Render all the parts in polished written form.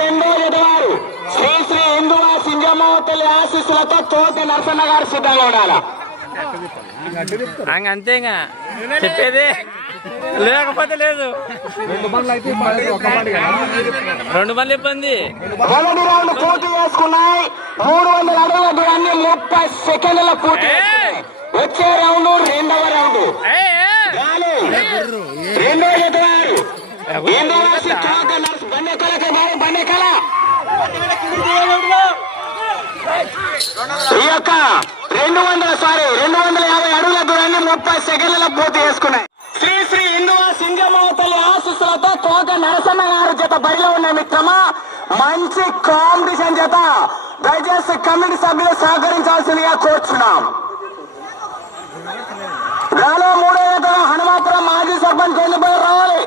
రెండో ఎదవారు శ్రీ శ్రీ హిందువా సింగమోతల్లి ఆశీస్సులతో తోట నరసన్న గారు సిద్ధంగా ఉండాలా. అంతే ఇంకా చెప్పేది లేకపోతే లేదు. 2 బండ్లు ఇబ్బంది. మొదటి రౌండ్ పూర్తి చేసుకున్నాయి. 300 అడుగుల దూరాన్ని 30 సెకండ్ల పూర్తి. వచ్చే రౌండ్ రెండవ రౌండ్. రెండో ఎదవారు ఈ యొక్క 250 అడుగుల దూరాన్ని 30 సెకండ్లలో పూర్తి చేసుకున్నాయి. శ్రీ శ్రీ హిందువా సింగమోతల్లి ఆశీస్సులతో తోక నరసన్న గారు జత బయట ఉన్నాయి మిత్రమా. మంచి కాంపిటీషన్ జత. దయచేసి కమిటీ సభ్యులు సహకరించాల్సిందిగా కోరుచున్నాం. గాలో మూడో జత హనుమాపురం మాజీ సర్పంచ్ కొండపల్లి రావాలి.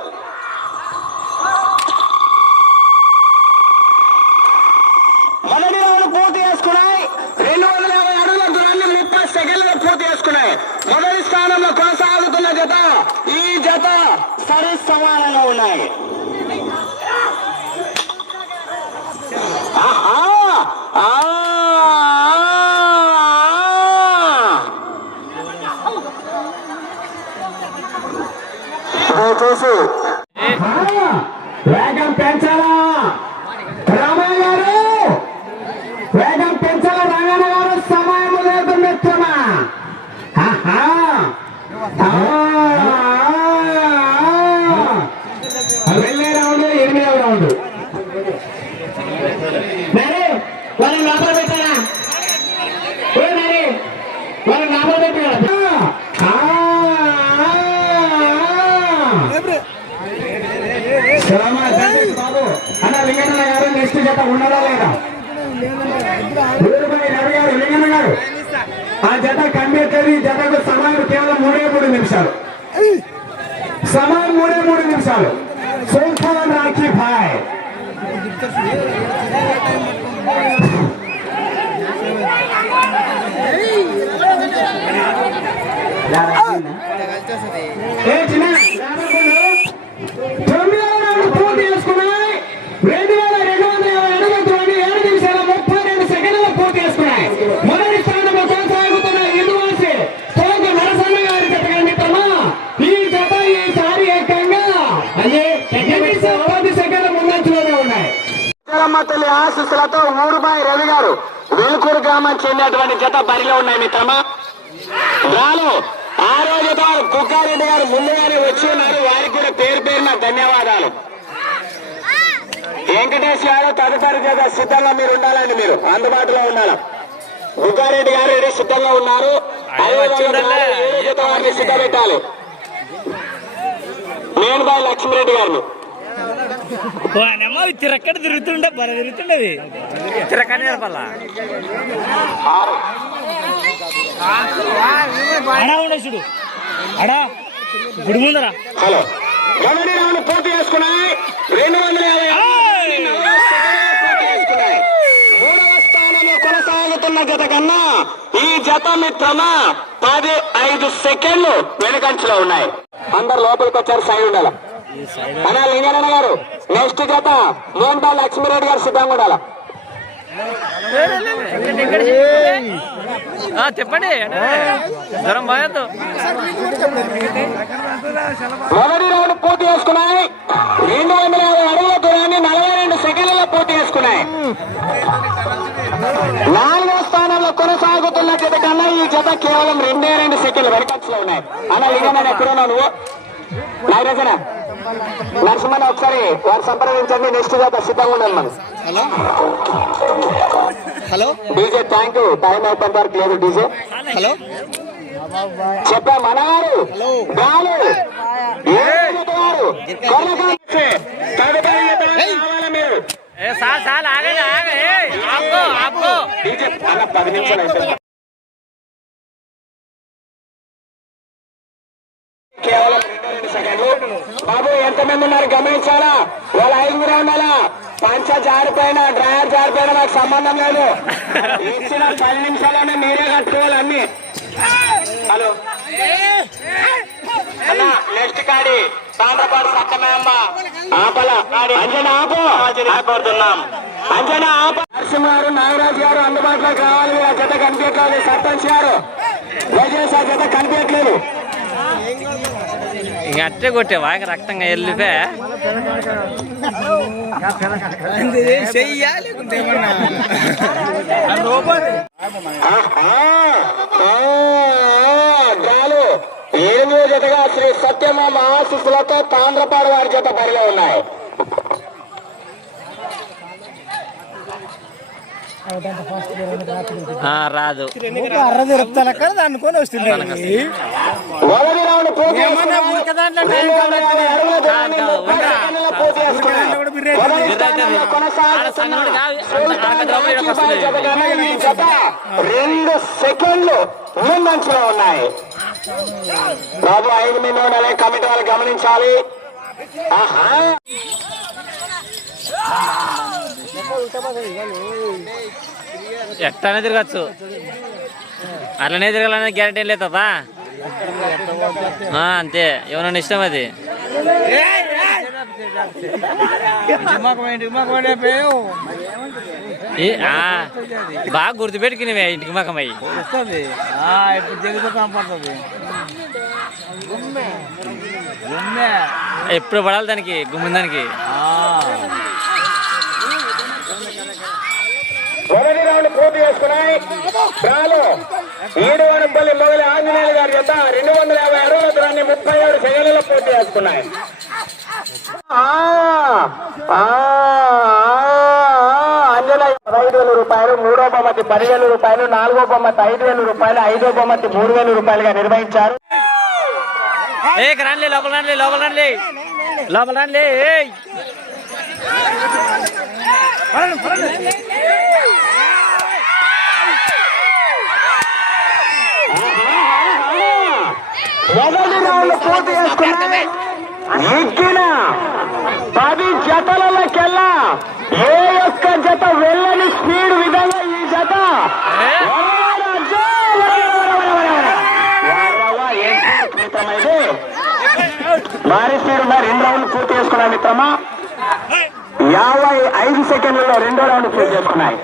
మొదటి రౌండ్ పూర్తి చేసుకున్నాయి. 250 అడుగుల దూరాన్ని 30 సెకండ్లలో పూర్తి చేసుకున్నాయి. మొదటి స్థానంలో కొనసాగుతున్న జత ఈ జత సరి సమానంగా ఉన్నాయి. చూసి వేగం పెంచాలా రామయ్య గారు, వేగం పెంచాలా రంగన్న గారు. సమయం లేదు మిత్రమా. వెళ్ళే రౌండ్ 8వ రౌండ్. వాళ్ళని లోపల పెట్టారా? వాళ్ళని లోపల పెట్టారా? బాబు అన్న లింగన్న గారు నెక్స్ట్ జత ఉన్నదా లేదా? రవి గారు, లింగన్న గారు ఆ జత కనిపెట్టేది. జతకు సమయం కేవలం 3 నిమిషాలు. సమయం 3 నిమిషాలు. సుల్తాన్ రాఖీ భాయ్ పూర్తి చేసుకున్నాయి. 2250 అడుగుల దూరాన్ని 7 నిమిషాల 32 సెకండ్లలో పూర్తి చేసుకున్నాయి. మొదటి స్థానంలో కొనసాగుతున్న హిందువాసి తోక నరసన్న గారి జత మిత్రమా. ఈ జత ఈసారి ఏకంగా 10 సెకండ్ల ముందంచులోనే ఉన్నాయి. తల్లి ఆశీస్సులతో ఊరుబాయి రవి గారు వేల్కూరు గ్రామానికి చెందినటువంటి జత బరిలో ఉన్నాయి మిత్రమా. రాలు 6వ జత వారు కుక్కారెడ్డి గారు ముందుగానే వచ్చి ఉన్నారు. వారికి కూడా పేరు పేరున ధన్యవాదాలు. వెంకటేష్ గారు తదుపరి జత సిద్ధంగా మీరు ఉండాలండి. మీరు అందుబాటులో ఉండాలి. కుక్కారెడ్డి గారు రెడీ సిద్ధంగా ఉన్నారు. 7వ జత వారిని సిద్ధపెట్టాలి. నేను బాయ్ లక్ష్మీరెడ్డి గారిని తిరక్కడ తిరుగుతుండే బల తిరుగుతుండేది తిరక్కని నేర్పాలా ఉండే చూడు అడా గుడి ముందరా. హలో మొదటి రౌండ్ పూర్తి చేసుకున్నాయి. 250 చేసుకున్నాయి. 3వ స్థానంలో కొనసాగుతున్న జత కన్నా ఈ జత మిత్రమా 15 సెకండ్లు వెనుకంచులో ఉన్నాయి. అందరు లోపలికి వచ్చారు. సైడ్ ఉండాల అన్నా. లింగన్న గారు నెక్స్ట్ జత మోహన్బా లక్ష్మీరెడ్డి గారు సిద్ధంగా ఉండాలా. చెప్పండి జ్వరం బాగదు. మొదటి రౌండ్ పూర్తి చేసుకున్నాయి. 250 అడుగుల దూరాన్ని 42 సెకండ్లలో పూర్తి చేసుకున్నాయి. 4వ స్థానంలో కొనసాగుతున్న జత కన్నా ఈ జత కేవలం 2 సెకండ్లు వెనకంచులో ఉన్నాయి. అలా లింగన్న ఎక్కడున్నా నువ్వు? నాగరాజన నరసింహన్న ఒకసారి వారు సంప్రదించండి. నెక్స్ట్ జత సిద్ధంగా ఉండాలి మనం. Hello DJ thank you. Time అయిపోయిన వరకు లేదు డీజే. హలో చెప్పా మనగారు డీజే 10 నిమిషాలు అయిపోయింది. కేవలం 2 సెకండ్లు. బాబు ఎంతమంది ఉన్నారు గమనించాలా? వాళ్ళ 5 ఉండాలా. పంచ జారిపోయినా డ్రైవర్ జారిపోయినా నాకు సంబంధం లేదు. ఇచ్చిన 10 నిమిషాలనే మీరే కట్టుకోవాలి అన్ని. హలో అన్న నెక్స్ట్ కాడి తాండ్రపాడు సత్యమేమ్మ ఆపల అంజన ఆపు కోరుతున్నాం. అంజన ఆప. నరసింహ గారు, నాగరాజు గారు అందుబాటులోకి రావాలి. ఆ జత కనిపించట్లేదు. సర్పంచ్ గారు దయచేసి ఆ జత కనిపించట్లేదు. ఇంక అట్టే కొట్టేవా ఇంక రక్తంగా వెళ్ళిపే గాలు 8వ జతగా శ్రీ సత్యమామ ఆశీస్సులతో తాండ్రపాడు వారి జత బరిలో ఉన్నాయి. రాదు అనుకొని వస్తుంది. మొదటి రౌండ్ పూర్తి చేసుకున్నాయి. ఈ జత 2 సెకండ్లు ముందంచులో ఉన్నాయి. బాబు 5 నిమిషాలే కమిటీ వాళ్ళు గమనించాలి. ఎట్టనే తిరగచ్చు, అట్లనే తిరగాలనే గ్యారంటీ లేదు తాత. అంతే, ఏమన్నా ఇష్టం అది. బాగా గుర్తుపెట్టుకునేవే ఇంటికి మకమయ్యి ఇప్పుడు జరుగుతూ కనపడుతుంది. ఎప్పుడు పడాలి దానికి గుమ్మిందానికి. మొదటి రౌండ్ పూర్తి చేసుకున్నాయి. రాలు 7 మొదలు ఆంజనేయులు గారి జత 250 అడుగుల దూరాన్ని 37 సెకండ్లలో పూర్తి చేసుకున్నాయి. ఆంజనేయ 15,000 రూపాయలు, 3వ బహుమతి 10,000 రూపాయలు, 4వ బహుమతి 5,000 రూపాయలు, 5వ బహుమతి 3,000 రూపాయలుగా నిర్వహించారు. రండి లోపల రండి, లోపల రండి, లోపల రండి. మొదటి రౌండ్ పూర్తి చేసుకున్నాయి. ఎక్కిన 10 జతలకెల్లా ఏ ఒక్క జత వెళ్ళని స్పీడ్ విధంగా ఈ జత భారీ స్పీడ్ ఉన్నారు. 2 రౌండ్లు పూర్తి చేసుకున్నాయి మిత్రమా. 55 సెకండ్లలో 2వ రౌండ్ పూర్తి చేసుకున్నాయి.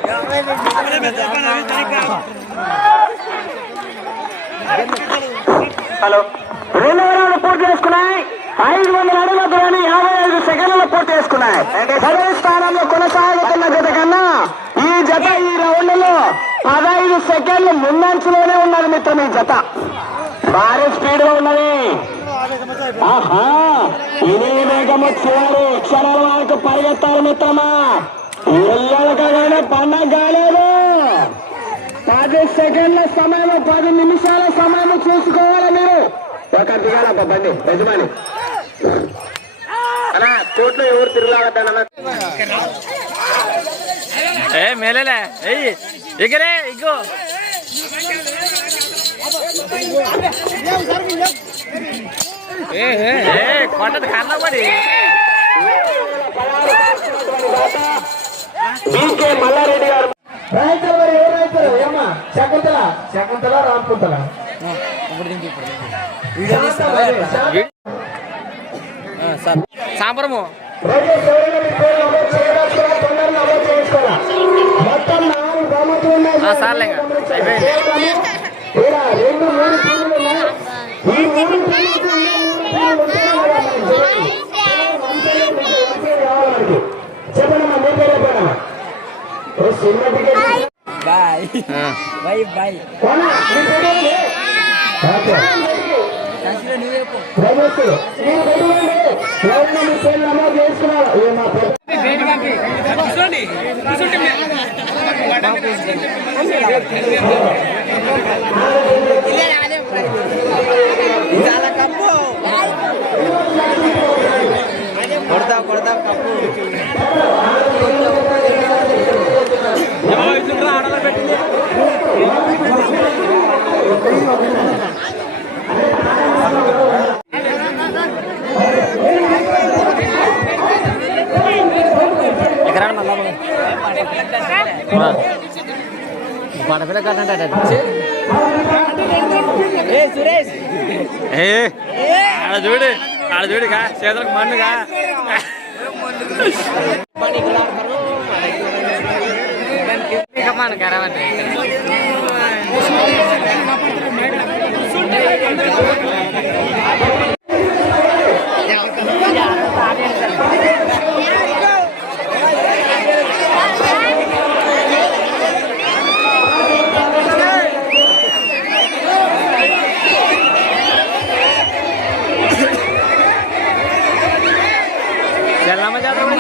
హలో 2వ రౌండ్ పూర్తి చేసుకున్నాయి. 500 అడుగుల దూరాన్ని 55 సెకండ్లలో పూర్తి చేసుకున్నాయి. 10వ స్థానంలో కొనసాగుతున్న జత కన్నా ఈ జత ఈ రౌండ్లో 15 సెకండ్లు ముందంచులోనే ఉన్నది మిత్రం. ఈ జత భారీ స్పీడ్ గా ఉన్నది. ఇదే వేగము చివరి క్షణాల వరకు పరిగెత్తాలి మిత్రమా. ఎల్లకగానే పండగ కాలేదు. 10 సెకండ్ల సమయం, 10 నిమిషాల సమయం చూసుకోవాలి మీరు. ఒక దిగాల బండి యజమాని అలా కోట్లో ఎవరు తిరుగులాడతానన్నా మేలేలే ఎగరే ఇగో కొట్టదు కన్నా పడి బీకే మల్లారెడ్డి గారు రైతులు. మరి ఏ రైతులు ఏమ్మా? శకుంతల రామకుంతల సాంబరము మొత్తం 4 బహుమతులు ఉన్నాయి. సార్లే చెప్పండి మీ పేరు చెప్పండి. Bye bye bye. నమోదు చేసుకున్నారు. కొడతావు కప్పు పడపిల్ల కట్టంటే సురేష్ చూడు ఆడ చూడుగా చేతులకు మన్నుగా మన కరావండి ఎల్లమ్మ జాతర కూడా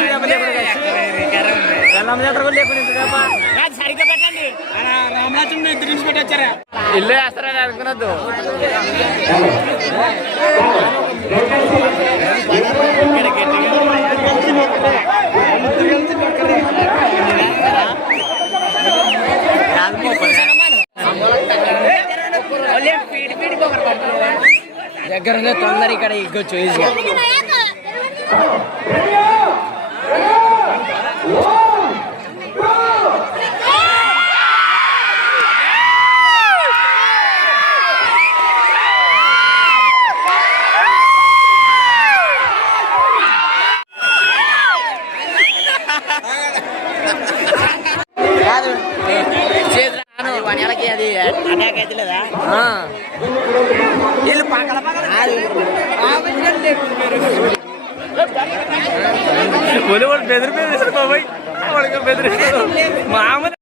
ఎల్లమ్మ జాతర కూడా లేకుండా సరిగ్గా పెట్టండి రామరాజుని ఇద్దరు నుంచి పెట్టి వచ్చారా ఇల్లు వేస్తారని అనుకున్నద్దు దగ్గర తొందర ఇక్కడ ఇగ్గొచ్చు ఈజీగా అది అటాక్ అయితే లేదా వీళ్ళు పక్కల బెదిరి బెదిరిస్తారు బాబాయ్ బెదిరిస్తారు మామూలు